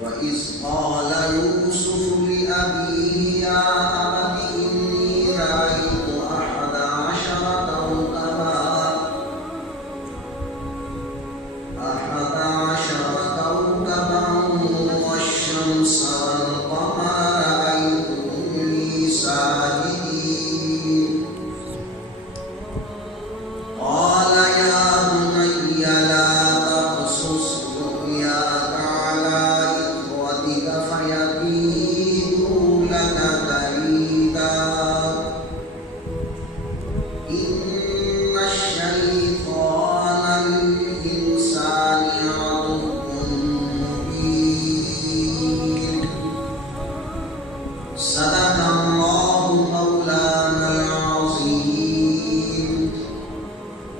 وَإِذْ قَالَ يُوسُفُ لِأَبِيهِ يَا أَبَتِ إِنِّي رَأَيْتُ أَحَدَ عَشَرَ كَوْكَبًا وَالشَّمْسَ وَالْقَمَرَ رَأَيْتُهُمْ لِي سَاجِدِينَ قَالَ يَا بُنَيَّ لَا تَقْصُصْ رُؤْيَاكَ عَلَىٰ إِخْوَتِكَ فَيَكِيدُوا لَكَ كَيْدًا إِنَّ الشَّيْطَانَ لِلْإِنسَانِ عَدُوٌّ مُّبِينٌ صدق الله مولانا العظيم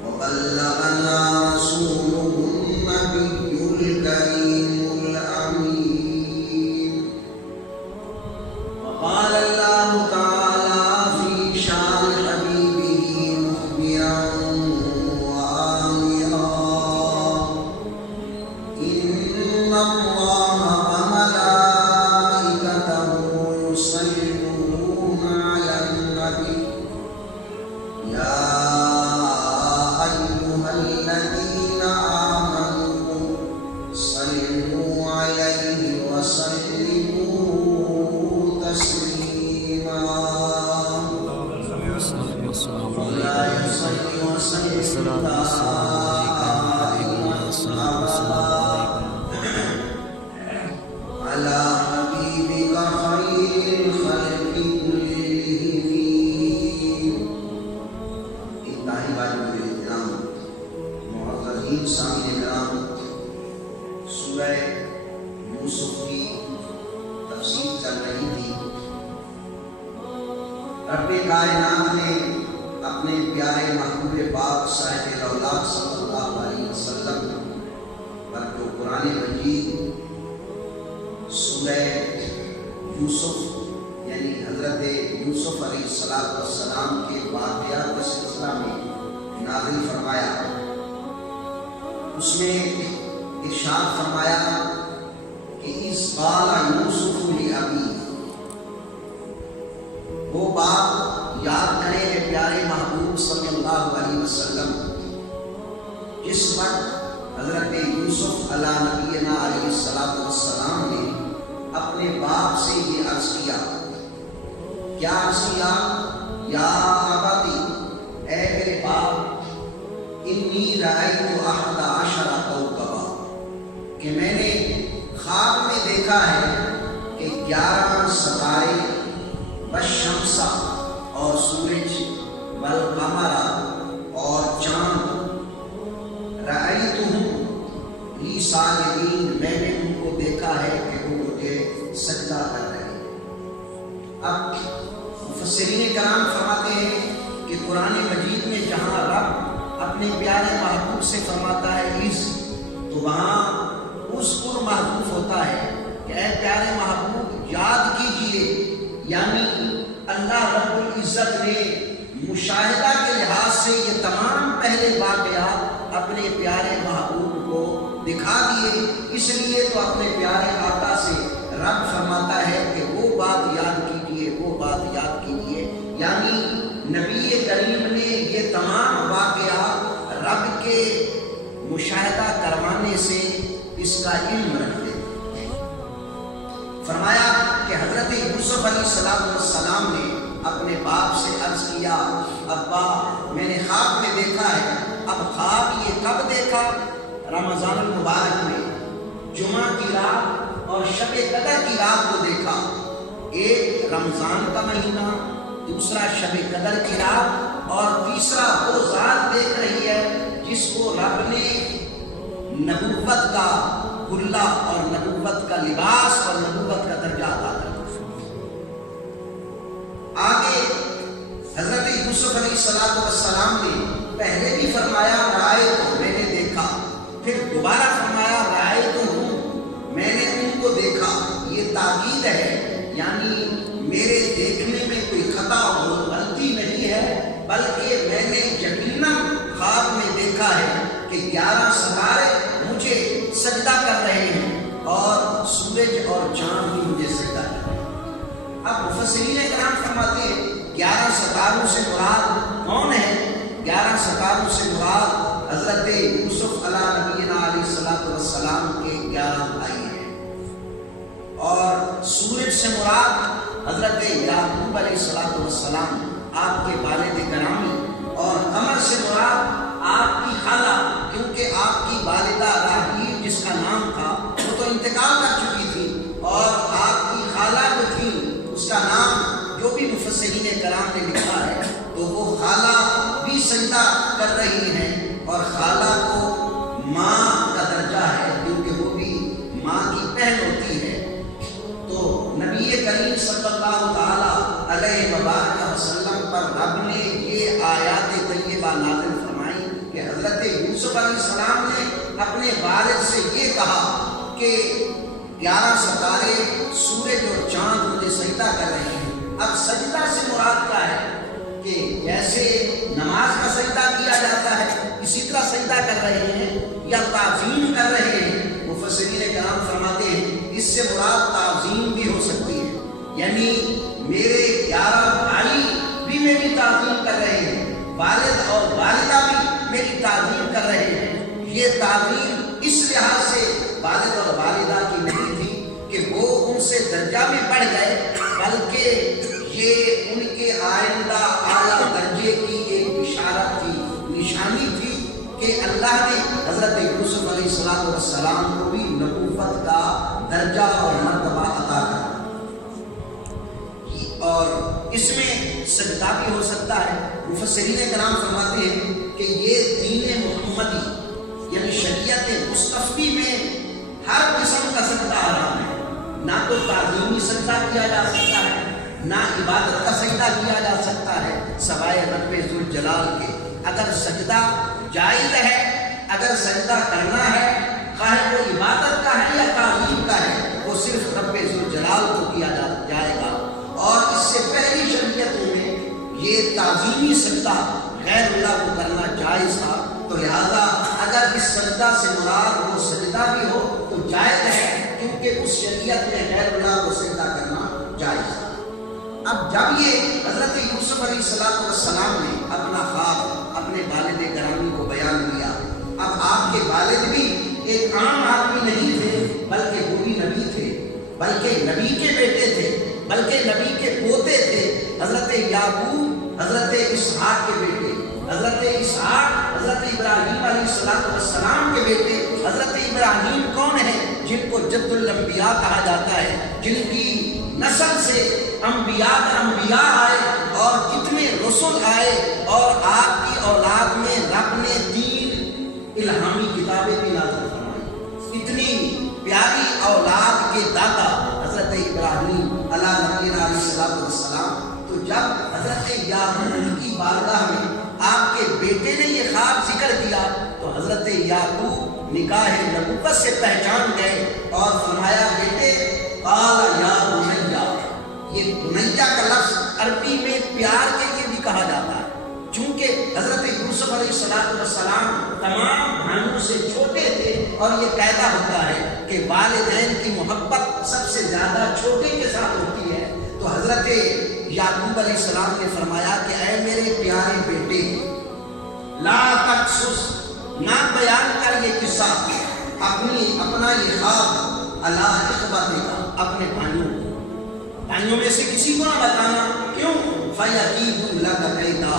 وبلغنا رسوله النبي الكريم الأمين وقال الله تعالى في شان حبيبه مخبرا وآمرا إن الله وملائكته يصلون على النبي يا أيها الذين آمنوا صلوا عليه وسلموا تسليما مولاي صل وسلم على حبيبك خير الخلق كلهم. انتہائی واجب احترام معززین سامعین کرام، سورہ یوسف کی تفسیر چل رہی تھی۔ رب کائنات نے اپنے پیارے محبوب پاک صاحب اولاد صلی اللہ علیہ وسلم پر جو قرآن مجید سورہ یوسف یعنی حضرت یوسف علیہ السلام کے واقعات کا سلسلہ میں نازل فرمایا، اس میں ارشاد فرمایا کہ اذ قال یوسف لأبیہ، وہ بات یاد کریں کہ پیارے محبوب صلی اللہ علیہ وسلم جس وقت حضرت یوسف علیہ نبینا علیہ السلام نے اپنے باپ سے یہ عرض کیا، کیا عرض کیا؟ یا ابتی، اے میرے باپ، انی رأیت احد عشر کوکبا، کہ میں نے خواب میں دیکھا ہے کہ 11 ستارے، والشمس اور سورج، والقمر اور چاند، رأیتہم لی ساجدین، میں نے ان کو دیکھا ہے کہ وہ مجھے سجدہ کر رہے ہیں۔ اب مفسرین کرام فرماتے ہیں کہ قرآن مجید میں جہاں رب اپنے پیارے محبوب سے فرماتا ہے اذ، تو وہاں اذکر محبوب ہوتا ہے کہ اے پیارے محبوب یاد کیجئے، یعنی اللہ رب العزت نے مشاہدہ کے لحاظ سے یہ تمام پہلے واقعات اپنے پیارے محبوب کو دکھا دیے، اس لیے تو اپنے پیارے آقا سے رب فرماتا ہے کہ وہ بات یاد کیجئے، وہ بات یاد کیجئے، یعنی نبی کریم نے یہ تمام واقعات رب کے مشاہدہ کروانے سے اس کا علم رکھتے تھے۔ فرمایا کہ حضرت یوسف علیہ السلام نے اپنے باپ سے عرض کیا، ابا میں نے خواب میں دیکھا ہے۔ اب خواب یہ کب دیکھا؟ رمضان المبارک میں جمعہ کی رات اور شب قدر کی رات کو دیکھا، ایک رمضان کا مہینہ، دوسرا شب قدر کی رات، اور تیسرا وہ ذات دیکھ رہی ہے جس کو رب نے نبوت کا کلہ اور نبوت کا لباس اور نبوت کا درجہ عطا کیا۔ آگے حضرت یوسف علیہ السلام نے پہلے بھی فرمایا رائے تو میں نے دیکھا، پھر دوبارہ فرمایا رائے تو ہوں، میں نے ان کو دیکھا۔ یہ تاکید ہے، یعنی میرے دیکھنے میں کوئی خطا اور غلطی نہیں ہے، بلکہ میں نے یقیناً خواب میں دیکھا ہے کہ 11 ستارے مجھے سجدہ کر رہے ہیں اور سورج اور چاند بھی مجھے سجدہ کرتے ہیں۔ اب مفسرین کرام فرماتے ہیں 11 ستاروں سے مراد کون ہے؟ 11 ستاروں سے مراد حضرت یوسف علیہ نبینا علیہ السلام کے 11 بھائی ہیں، اور سورج سے مراد حضرت یعقوب علیہ السلام آپ کے والد گرامی، اور قمر سے مراد آپ کی خالہ، کیونکہ آپ کی والدہ راہیل جس کا نام تھا وہ تو انتقال کر چکی تھی، اور آپ کی خالہ جو تھی اس کا نام جو بھی مفسرین کرام نے لکھا ہے تو وہ خالہ بھی سجدہ کر رہی ہیں، اور خالہ کو ماں کا درجہ ہے کیونکہ وہ بھی ماں کی بہن ہوتی ہے۔ تو نبی کریم صلی اللہ تعالی علیہ وآلہ وسلم پر رب نے یہ آیات طیبہ نازل فرمائی کہ حضرت یوسف علیہ السلام نے اپنے والد سے یہ کہا کہ 11 ستارے سورج اور چاند مجھے سجدہ کر رہے ہیں۔ اب سجدہ سے مراد کیا ہے کہ جیسے نماز کا سجدہ کیا جاتا ہے اسی طرح سجدہ کر رہے ہیں یا تعظیم کر رہے ہیں؟ مفسرین کرام فرماتے ہیں اس سے مراد تعظیم بھی ہو سکتی ہے، یعنی میرے 11 بھائی بھی میری تعظیم کر رہے ہیں، والد اور والدہ بھی میری تعظیم کر رہے ہیں۔ یہ تعظیم اس لحاظ سے والد اور والدہ کی نہیں تھی کہ وہ ان سے درجہ میں بڑھ گئے، بلکہ یہ ان کے آئندہ اعلیٰ درجے کی ایک بشارت تھی، نشانی تھی کہ اللہ نے حضرت یوسف علیہ السلام کو بھی نبوت کا درجہ اور مرتبہ عطا کرا، اور اس میں سجدہ بھی ہو سکتا ہے۔ مفسرین کرام فرماتے ہیں کہ یہ دین محمدی یعنی شریعت مصطفی میں ہر قسم کا سجدہ حرام ہے، نہ تو تعظیمی سجدہ کیا جا سکتا ہے، نہ عبادت کا سجدہ کیا جا سکتا ہے سوائے رب ذوالجلال کے۔ اگر سجدہ جائز ہے، اگر سجدہ کرنا ہے، خواہ وہ عبادت کا ہے یا تعظیم کا ہے، وہ صرف رب ذوالجلال کو کیا جائے گا۔ اور اس سے پہلی شریعتوں میں یہ تعظیمی سجدہ غیر اللہ کو کرنا جائز تھا، تو لہذا اگر اس سجدہ سے مراد وہ سجدہ بھی ہو تو جائز ہے، کیونکہ اس شریعت میں غیر اللہ کو سجدہ کرنا جائز تھا۔ اب جب یہ حضرت یوسف علیہ السلام نے اپنا خواب اپنے والد گرامی کو بیان کیا، اب آپ کے والد بھی ایک عام آدمی نہیں تھے، بلکہ وہ بھی نبی تھے، بلکہ نبی کے بیٹے تھے، بلکہ نبی کے پوتے تھے۔ حضرت یعقوب حضرت اسحاق کے بیٹے، حضرت اسحاق حضرت ابراہیم علیہ السلام کے بیٹے۔ حضرت ابراہیم کون ہیں؟ جن کو جد الانبیاء کہا جاتا ہے، جن کی نسل سے انبیاء آئے اور کتنے رسول آئے، اور آپ کی اولاد میں رب نے 3 الہامی کتابیں بھی نازل فرمائی۔ اتنی پیاری اولاد کے داتا حضرت ابراہیم علیہ السلام۔ تو جب حضرت یعقوب کی بارگاہ میں آپ کے بیٹے نے یہ خواب ذکر کیا تو حضرت یعقوب نکاح نبوت سے پہچان گئے اور فرمایا بیٹے، قال یا بنیا۔ یہ بنیا کا لفظ عربی میں پیار کے لیے بھی کہا جاتا ہے، چونکہ حضرت یوسف علیہ السلام تمام بھائیوں سے چھوٹے تھے، اور یہ قاعدہ ہوتا ہے کہ والدین کی محبت سب سے زیادہ چھوٹے کے ساتھ ہوتی ہے۔ تو حضرت یعقوب علیہ السلام نے فرمایا کہ اے میرے پیارے بیٹے، لا تقصص، نہ بیان کر یہ قصہ، اپنا یہ خواب علی اخوتک، اپنے بھائیوں میں سے کسی کو نہ بتانا۔ کیوں؟ فَيَكِيدُوا لَكَ كَيْدًا،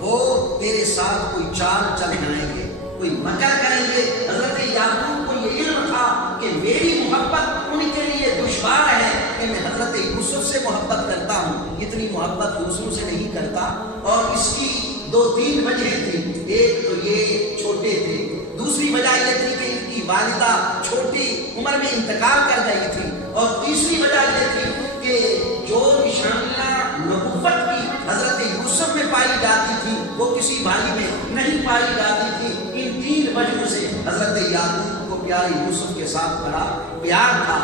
وہ تیرے ساتھ کوئی چال چل جائیں گے، کوئی مکر کریں گے۔ حضرت یعقوب کو یہ علم تھا کہ میری محبت ان کے لیے دشوار ہے، کہ میں حضرت یوسف سے محبت کرتا ہوں، اتنی محبت یوسف سے نہیں کرتا۔ اور اس کی 2-3 وجہیں تھیں۔ ایک تو یہ چھوٹے تھے، دوسری وجہ یہ تھی کہ ان کی والدہ چھوٹی عمر میں انتقال کر گئی تھی، اور تیسری وجہ یہ تھی کہ جو نشانیاں نبوت کی حضرت یوسف میں پائی جاتی تھی وہ کسی بھائی میں نہیں پائی جاتی تھی۔ ان 3 وجہوں سے حضرت یعقوب کو پیارے یوسف کے ساتھ بڑا پیار تھا،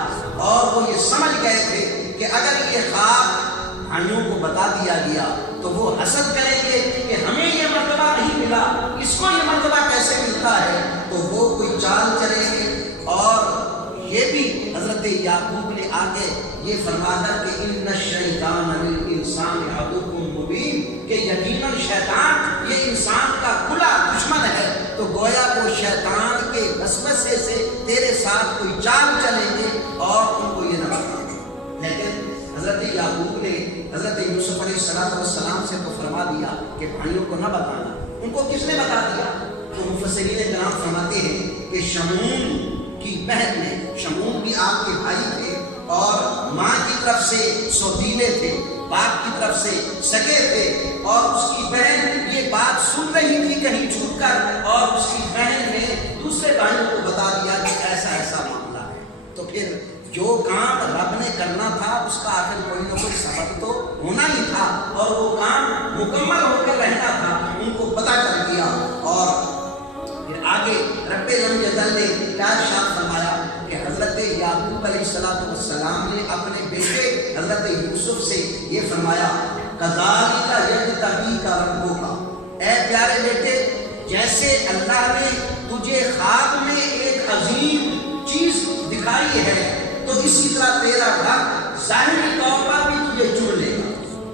اور وہ یہ سمجھ گئے تھے کہ اگر یہ خواب بھائیوں کو بتا دیا گیا تو وہ حسد کریں گے کہ ہمیں یہ مرتبہ نہیں ملا، اس کو یہ مرتبہ کیسے ملتا ہے، تو وہ کوئی چال چلیں گے اور یہ بھی حضرت یعقوب نے آگے یہ فرما کر کہ ان الشیطان للانسان عدو مبین، کہ یقیناً شیطان یہ انسان کا کھلا دشمن ہے، تو گویا وہ شیطان کے وسوسے سے تیرے ساتھ کوئی چال چلیں گے اور ان کو یہ نہ بتانا۔ لیکن حضرت یعقوب نے حضرت یوسف علیہ السلام سے تو فرما دیا کہ بھائیوں کو نہ بتانا، ان کو کس نے بتا دیا؟ تو مفسرین کرام فرماتے ہیں کہ شمعون کی بہن نے، شمعون بھی آپ کے بھائی تھے اور ماں کی طرف سے سوتیلے تھے، باپ کی طرف سے سگے تھے، اور اس کی بہن یہ بات سن رہی تھی کہیں چھپ کر، اور اس کی بہن نے دوسرے بھائیوں کو بتا دیا کہ ایسا ایسا معاملہ ہے۔ تو پھر جو کام رب نے کرنا تھا اس کا آخر کوئی نہ کوئی سبب تو ہونا ہی تھا، اور وہ کام مکمل ہو کر رہنا تھا، ان کو پتہ چل گیا۔ اور پھر آگے رب الجلال نے کیا ارشاد فرمایا کہ حضرت یعقوب علیہ السلام نے اپنے بیٹے حضرت یوسف سے یہ فرمایا کذالک یجتبیک ربک، اے پیارے بیٹے جیسے اللہ نے تجھے خواب میں ایک عظیم چیز دکھائی ہے تو اسی طرح تیرا رب ظاہری طور پر بھی تجھے چن لے گا،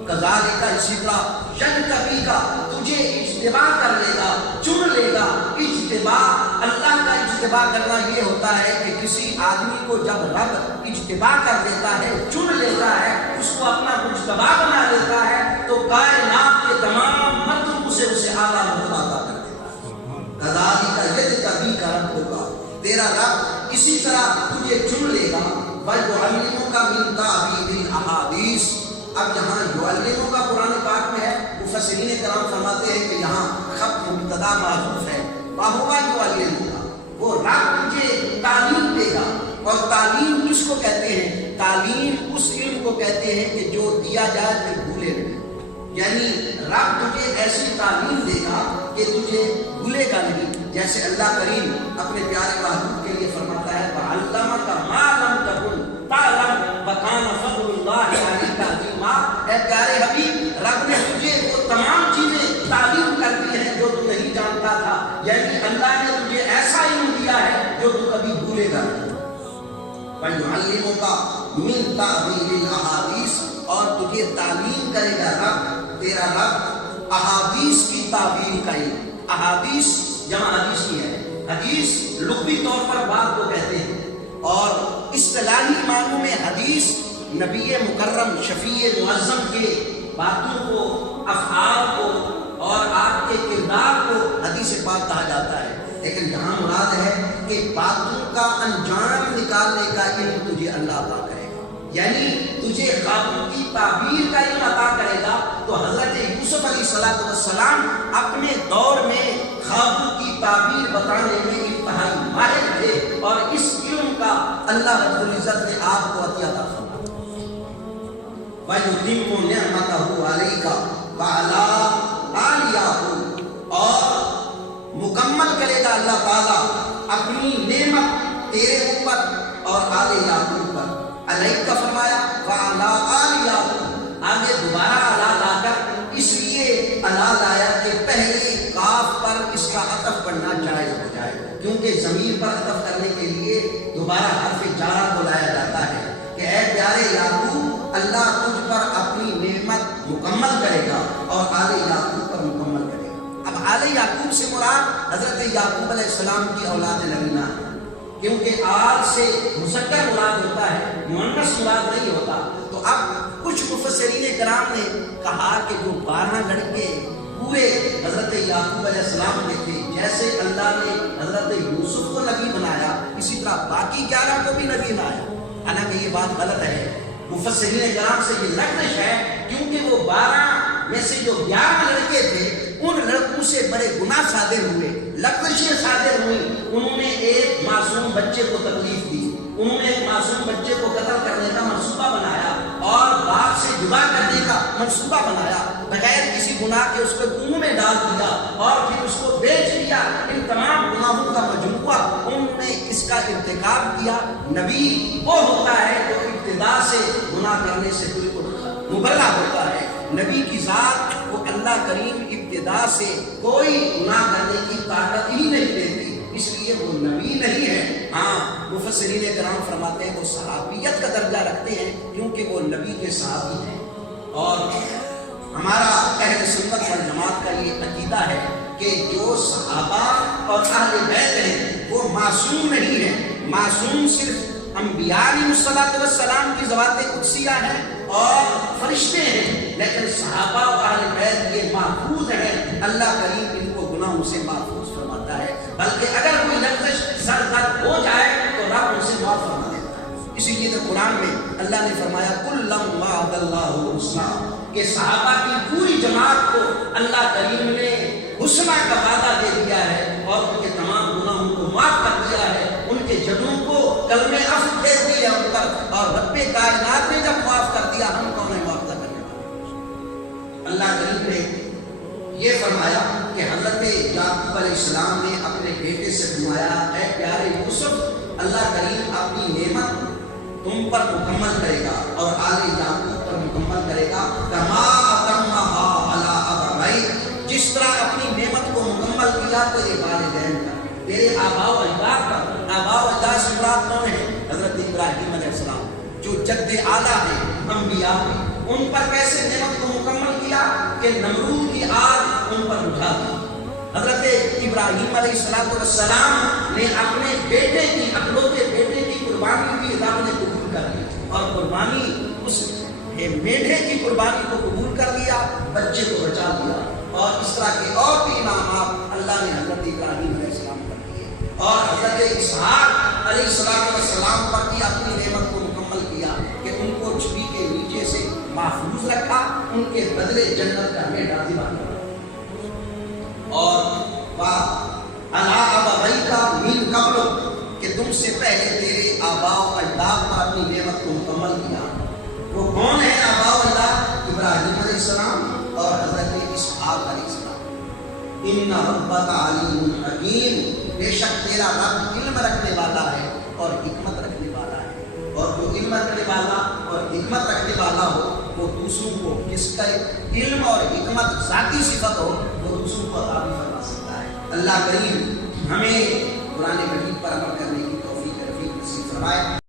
کذالک اسی طرح یجتبیک تجھے اجتباء کر لے گا، چن لے گا۔ اجتباء، اللہ کا اجتباء کرنا یہ ہوتا ہے کہ کسی آدمی کو جب رب اجتباء کر دیتا ہے، چن لیتا ہے، اس کو اپنا مجتبی بنا دیتا ہے، تو کائنات کے تمام مردوں سے اسے اعلیٰ مرتبہ عطا کر دیتا ہے۔ کذالک یجتبیک ربک، تیرا رب اسی طرح تجھے چن لے گا۔ وَيُعَلِّمُكَ مِن تَأْوِيلِ الْأَحَادِيثِ، اب یہاں یعلموں کا قرآن پاک میں ہے، مفسرین کرام فرماتے ہیں کہ یہاں خط مبتدا معذوف ہے، وَهُوَ يُعَلِّمُكَ، وہ رب تجھے تعلیم دے گا۔ اور تعلیم کس کو کہتے ہیں؟ تعلیم اس علم کو کہتے ہیں کہ جو دیا جائے پھر بھولے نہیں، یعنی رب تجھے ایسی تعلیم دے گا کہ تجھے بھولے گا نہیں۔ جیسے اللہ کریم اپنے پیارے محبوب کے لیے فرماتا ہے وَعَلَّمَكَ مَا لَمْ تَكُنْ تَعْلَمُ وَكَانَ فَضْلُ اللَّهِ عَلَيْكَ عَظِيمًا، اے پیارے حبیب رب نے تجھے وہ تمام چیزیں تعلیم کر دی ہیں جو تو نہیں جانتا تھا، یعنی اللہ نے تجھے ایسا علم دیا ہے جو تو کبھی بھولے گا نہیں۔ وَيُعَلِّمُكَ مِن تَأْوِيلِ الْأَحَادِيثِ، اور تجھے تعلیم کرے گا رب، تیرا رب احادیث کی تعبیر کا علم۔ احادیث جمع حدیث ہی ہے، حدیث لغوی طور پر بات کو کہتے ہیں، اور اصطلاحی معنوں میں حدیث نبی مکرم شفیع معظم کے باتوں کو، افعال کو اور آپ کے کردار کو حدیث پاک کہا جاتا ہے۔ لیکن یہاں مراد ہے کہ باتوں کا انجام نکالنے کا علم تجھے اللہ عطا کرے گا، یعنی تجھے خوابوں کی تعبیر کا علم عطا کرے گا۔ تو حضرت یوسف علیہ السلام اپنے دور میں خوابوں کی تعبیر بتانے میں انتہائی ماہر تھے، اور اس علم کا اللہ رب العزت نے آپ کو عطیہ فرمایا۔ وَيُتِمُّ نِعْمَتَهُ عَلَيْكَ وَعَلَىٰ آلِ یعقوب، اور مکمل کرے گا اللہ تعالیٰ اپنی نعمت تیرے اوپر اور آل یعقوب پر۔ علیہ کا فرمایا وَعَلَىٰ آلِ یعقوب، آگے دوبارہ علا لا کر اس لیے علا لایا کہ پہلے کاف پر اس کا عطف پڑھنا جائز ہو جائے، کیونکہ ضمیر پر عطف کرنے کے لیے دوبارہ حرف جارہ کو لایا جاتا ہے کہ اے پیارے یعقوب اللہ تجھ پر اپنی نعمت مکمل کرے گا اور آل یعقوب پر مکمل کرے گا۔ اب آل یعقوب سے مراد حضرت یعقوب علیہ السلام کی اولاد نبینہ ہے، کیونکہ آل سے مذکر مراد ہوتا ہے، مؤنث مراد نہیں ہوتا۔ تو اب کچھ مفسرین کرام نے کہا کہ جو 12 لڑکے پورے حضرت یعقوب علیہ السلام کے تھے، جیسے اللہ نے حضرت یوسف کو نبی بنایا اسی طرح باقی 11 کو بھی نبی بنایا۔ حالانکہ یہ بات غلط ہے، مفسرین کرام سے یہ لغزش ہے، کیونکہ وہ 12 میں سے جو 11 لڑکے تھے ان لڑکوں سے بڑے گناہ صادر ہوئے، لغزشیں صادر ہوئی۔ انہوں نے ایک معصوم بچے کو تکلیف دی، انہوں نے ایک معصوم بچے کو قتل کرنے کا منصوبہ بنایا اور باپ سے جدا کرنے کا منصوبہ بنایا، بغیر کسی گناہ کے اس کو کنویں میں ڈال دیا اور پھر اس کو بیچ دیا۔ ان تمام گناہوں کا مجموعہ انہوں نے اس کا ارتکاب کیا۔ نبی وہ ہوتا ہے جو ابتدا سے گناہ کرنے سے بالکل مبرہ ہوتا ہے۔ نبی کی ذات کو اللہ کریم ابتدا سے کوئی گناہ کرنے کی طاقت ہی نہیں دیتی، اس لیے وہ نبی نہیں ہے۔ ہاں مفسرین کرام فرماتے ہیں وہ صحابیت کا درجہ رکھتے ہیں کیونکہ وہ نبی کے صحابی ہیں. اور ہمارا اہل سنت والجماعت کا یہ عقیدہ ہے کہ جو صحابہ اور اہل بیت ہیں وہ معصوم نہیں ہیں. معصوم صرف انبیاء علیہ السلام کی ذوات قدسیہ ہیں اور فرشتے ہیں، لیکن صحابہ اور اہل بیت یہ محفوظ ہیں. اللہ کریم ان کو گناہوں سے محفوظ فرماتا ہے، بلکہ اگر کوئی لفظ سرزد ہو جائے تو رب ان سے معاف فرما دیتا ہے. اسی لیے تو قرآن میں اللہ نے فرمایا کلم وعد اللہ الحسنی، کہ صحابہ کی پوری جماعت کو اللہ کریم نے حسنہ کا وعدہ دے دیا ہے اور ان کے تمام گناہوں کو معاف کر دیا ہے. ان کے جھگڑوں کو کلمہ عفو بھیج دیا ان پر، اور رب کائنات نے جب معاف کر دیا ہم کون ہے معاوضہ کرنے والے؟ اللہ کریم نے یہ فرمایا کہ حضرت یعقوب علیہ السلام نے اپنے بیٹے سے فرمایا اے پیارے یوسف، اللہ کریم اپنی نعمت تم پر مکمل کرے گا اور آل یعقوب پر مکمل کرے گا، کما اتمھا علی ابویک، جس طرح اپنی نعمت کو مکمل کیا تیرے والدین پر، تیرے آباء و اجداد پر. آباء و اجداد سے مراد کون ہے؟ حضرت ابراہیم علیہ السلام جو جد اعلیٰ ہیں انبیاء ہیں. ان پر کیسے نعمت کو مکمل کیا کہ نمرود کی آگ ان پر اٹھا دی. حضرت ابراہیم علیہ السلام نے اپنے بیٹے کی اکلوتے بیٹے کی قربانی بھی رب نے قبول کر لی، اور قربانی اس میڈھے کی قربانی کو قبول کر لیا، بچے کو بچا لیا. اور اس طرح کے اور بھی انعامات اللہ نے حضرت ابراہیم علیہ السلام پر دیے. اور حضرت اسحاق علیہ السلام پر بھی اپنی نعمت کو مکمل کیا کہ ان کو چھری کے نیچے سے محفوظ رکھا، ان کے بدلے جنت کا میڈا دلایا. اور علی ابویک من قبل، کہ تم سے پہلے تیرے آباء و اجداد پر اپنی نعمت کو مکمل کیا. وہ کون ہے آباء و اجداد؟ ابراہیم علیہ السلام اور حضرت اسحاق علیہ السلام. ان ربک علیم حکیم، بے شک تیرا رب علم رکھنے والا ہے اور حکمت رکھنے والا ہے. اور جو علم رکھنے والا اور حکمت رکھنے والا ہو وہ دوسروں کو جس کا علم اور حکمت ذاتی صفت ہو وہ دوسروں کو عطا بھی فرما سکتا ہے. اللہ کریم ہمیں قرآن مجید پر عمل کرنے کی توفیق نصیب فرمائے.